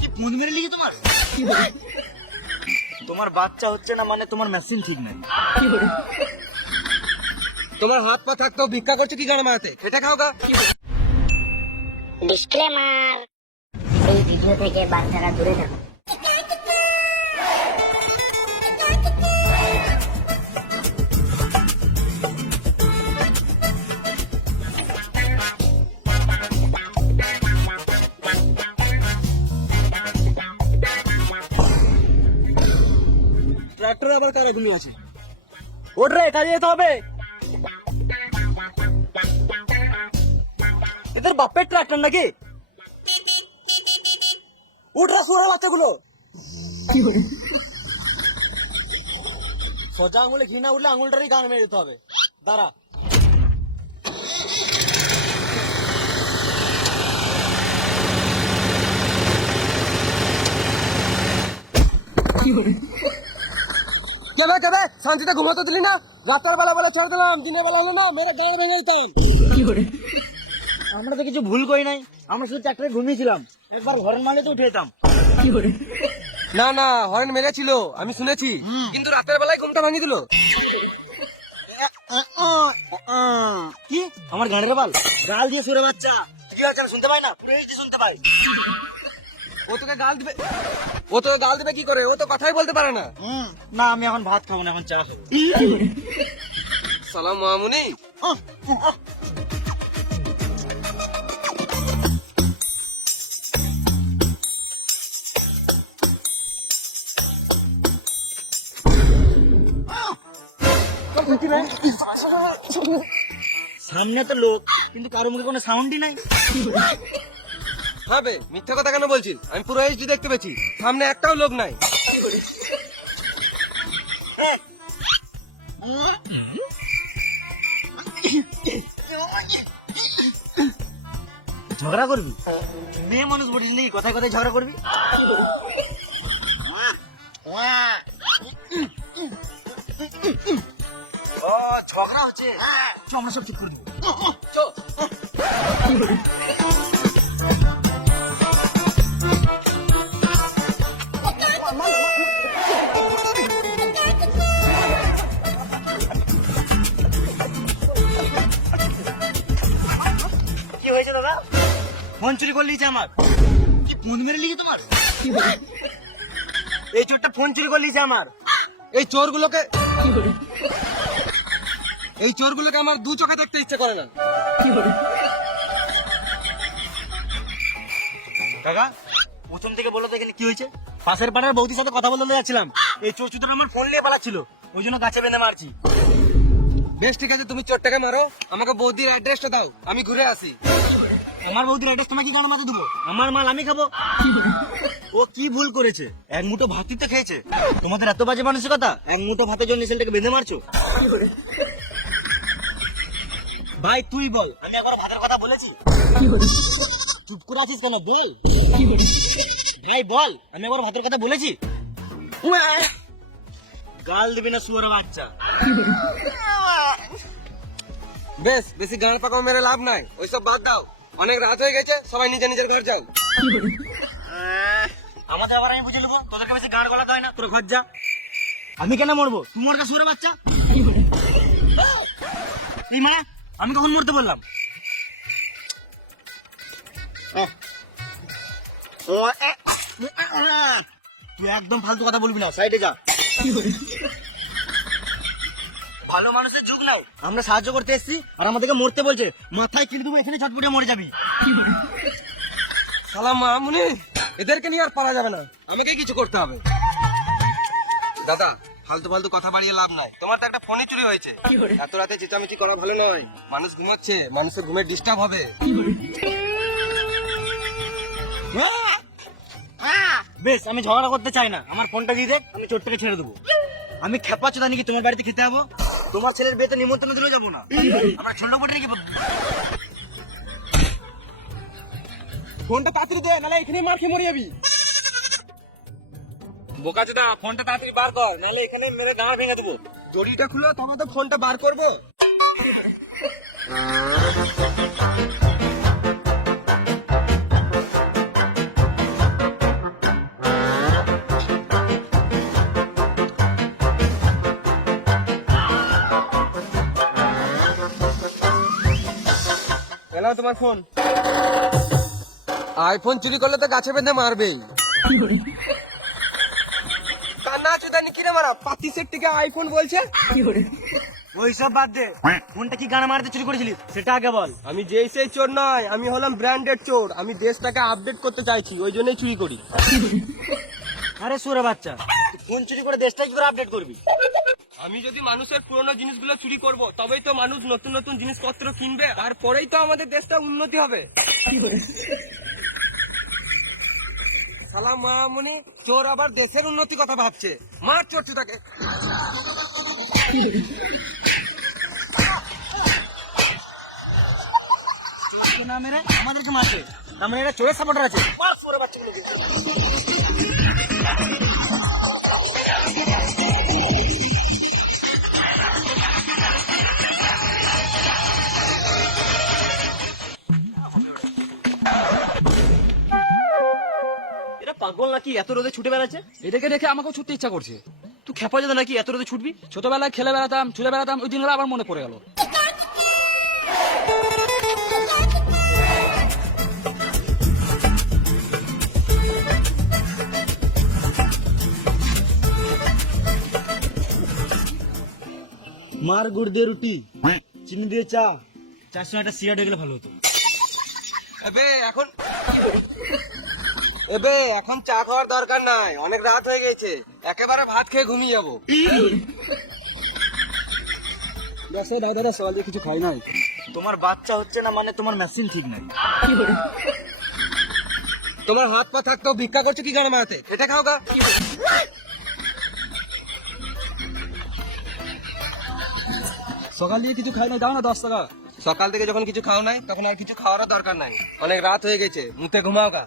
কি ফোন মেরে লিখি তোমার? তোমার বাচ্চা হচ্ছে না মানে তোমার মেশিন ঠিক নাই। তোমার হাত পা থাকতো ভিক্ষা করছো কি গান মারাতে? এটা খাও গা। ডিসক্লেমার, এই ভিডিও থেকে বাচ্চারা দূরে থাকুন। ট্রাক্টরে আবার কারা ঘুমিয়ে আছে? ওঠ রে, কাজে যেতে হবে। এদের বাপের ট্রাক্টর নাকি? উঠ রে শুয়োরের বাচ্চাগুলো। সোজা আঙুলে ঘি না উঠলে আঙুলটারই গান মেরে যেতে হবে। দাঁড়া। কেবে শান্তিতে ঘুমাতে দিলি না? রাতের বেলা বলে ছেড়ে দিলাম, দিনের বেলা হলো না মেরে গান ভেঙে দিতাম। আমরা তো কিছু ভুল করি নাই, আমরা শুধু ট্রাক্টরে ঘুমিয়েছিলাম। একবার ঘরের মালে তো উঠে যেতাম। না না, হরেন মেরেছিল আমি শুনেছি, কিন্তু রাতের বেলায় ঘুমটা ভাঙিয়ে দিল। কি আমার গানের বাল গাল দিয়ে সুরে বাচ্চা কি আছে শুনতে পাই না? পুরো এইচডি শুনতে পাই। ও তোকে গাল দিবে? ও তো গাল দিবে কি করে? ও তো কথাই বলতে পারে না। না আমি এখন ভাত খাবো না, এখন চা খাবো। সালাম মামুনি। সামনে তো লোক, কিন্তু কারো মুখে কোনো সাউন্ডই নাই। হবে মিথ্যা কথা কেন বলছিস? আমি পুরো এইচডি দেখতে পেয়েছি, সামনে একটাও লোক নাই। ঝগড়া করবি? মেয়ে মানুষ বলিস নি, কথায় কথায় ঝগড়া করবি? ও ঝগড়া হচ্ছে, চ আমরা সব ঠিক করে দিব। কি হয়েছে দাদা? ফোন চুরি করে লিয়েছে আমার। কি ফোন মেরে লিখি তোমার? এই চোরটা ফোন চুরি করে লিয়েছে আমার। এই চোরগুলোকে আমার দু চোখে দেখতে ইচ্ছে করে না। কাকা প্রথম থেকে বলো তো এখানে কি হয়েছে? পাশের পাড়ার বৌদির সাথে কথা বলতে যাচ্ছিলাম, এই চোর চুতরা আমার ফোন নিয়ে পালাচ্ছিল, ওই জন্য গাছে বেঁধে মারছি। বেশ ঠিক আছে, তুমি চোরটাকে মারো, আমাকে বৌদির অ্যাড্রেসটা দাও, আমি ঘুরে আসি। আমার বৌদির অ্যাড্রেস তোমাকে কি গান মাথা দেবো? আমার মাল আমি খাবো। ও কি ভুল করেছে? এক মুঠো ভাতই তো খেয়েছে। তোমাদের এত বাজে মানসিকতা, এক মুঠো ভাতের জন্য ছেলেটাকে বেঁধে মারছো। ভাই তুই বল, আমি একবার ভাতের কথা বলেছি? চুপ করে আছিস কেন? বল ভাই বল, আমি একবার ভাতের কথা বলেছি? গাল দিবি না শুয়োর বাচ্চা। বেশ বেশি গান পাকাও মেরে লাভ নাই, ওইসব বাদ দাও, অনেক রাত হয়ে গেছে, সবাই নিজের নিজের ঘর যাও। আমাদের আবার আমি বুঝে নেবো, তোদেরকে বেশি গান গলাতে হয় না, তোর ঘর যা। আমি কেন মরবো? তুই মর গা শুয়োর বাচ্চা। এই মা, আমি কখন মরতে বললাম? তুই একদম ফালতু কথা বলবি না, সাইডে যা। ভালো মানুষের যুগ নাই, আমরা সাহায্য করতে এসেছি আর আমাদেরকে মরতে বলছে। মাথায় কিনে দেবো, এখানে চটপটে মরে যাবি। সালাম মামুনি, এদেরকে নিয়ে আর পারা যাবে না, আমাকে কিছু করতে হবে। দাদা ফালতু ফালতু কথা বাড়িয়ে লাভ নাই, তোমার তো একটা ফোনই চুরি হয়েছে। এত রাতে চেঁচামেচি করা ভালো নয়, মানুষ ঘুমাচ্ছে, মানুষের ঘুমের ডিস্টার্ব হবে। বেশ আমি ঝগড়া করতে চাই না, আমার ফোনটা দিয়ে দেখ, আমি চোরটাকে ছেড়ে দেবো। আমি খেপা চোদা নাকি তোমার বাড়িতে খেতে যাবো? তোমার ছেলের বিয়েতে নিমন্ত্রণ দিলেও যাবো না। আমরা ছোট বটে নাকি? ফোনটা তাড়াতাড়ি দে, নাহলে এখানে মার খেয়ে মরে যাবি। বোকা চোদা, ফোনটা তাড়াতাড়ি বার কর, নাহলে এখানে মেরে গাঁ ভেঙে দেবো। দড়িটা খুলো, তবে তো ফোনটা বার করবো। দাও তোমার ফোন। আইফোন চুরি করলে তো গাছে বেঁধে মারবেই। কান্না চুদানি কিরে মারা, পাতি সেট থেকে আইফোন বলছে। ওইসব বাদ দে, ফোনটা কি গান মারতে চুরি করেছিলি সেটা আগে বল। আমি যেই সেই চোর নয়, আমি হলাম ব্র্যান্ডেড চোর। আমি দেশটাকে আপডেট করতে চাইছি, ওই জন্যই চুরি করি। আরে সুরে বাচ্চা, তুই ফোন চুরি করে দেশটা কি করে আপডেট করবি? আমি যদি মানুষের পুরনো জিনিসগুলো চুরি করব, তবেই তো মানুষ নতুন নতুন জিনিসপত্র কিনবে, তারপরেই তো আমাদের দেশটা উন্নতি হবে। সালাম মামুনি, চোর আবার দেশের উন্নতি কথা ভাবছে। মার চোর চুদাকে। না মেরে আমাদেরকে মারছে, তার মানে এটা চোরের সাপোর্টার আছে। মার সুরে বাচ্চাগুলোকে। এরা পাগল নাকি এত রোদে ছুটে বেড়াচ্ছে? এটাকে দেখে আমাকেও ছুটতে ইচ্ছা করছে। তুই খেপা যেত নাকি এত রোদে ছুটবি? ছোটবেলায় খেলে বেড়াতাম, ছুটে বেড়াতাম, ওই দিনগুলো আবার মনে পড়ে গেল। মার গুড় দিয়ে রুটি, চিনি দিয়ে চা, চার সঙ্গে একটা সিগারেট হয়ে গেলে ভালো হতো। এখন চা খাওয়ার দরকার নাই, অনেক রাত হয়ে গেছে। একেবারে ভাত খেয়ে ঘুমিয়ে যাবো। দাদা সকাল দিয়ে কিছু খাই নাই। তোমার বাচ্চা হচ্ছে না মানে তোমার মেশিন ঠিক নাই। তোমার হাত পা থাকতেও ভিক্ষা করছো কি গানে মারাতে? খেটে খাও গা। সকাল দিয়ে কিছু খাই নাই, দাও না 10 টাকা। সকাল থেকে যখন কিছু খাও নাই, তখন আর কিছু খাওয়ারও দরকার নাই। অনেক রাত হয়ে গেছে, মুতে ঘুমাও গা।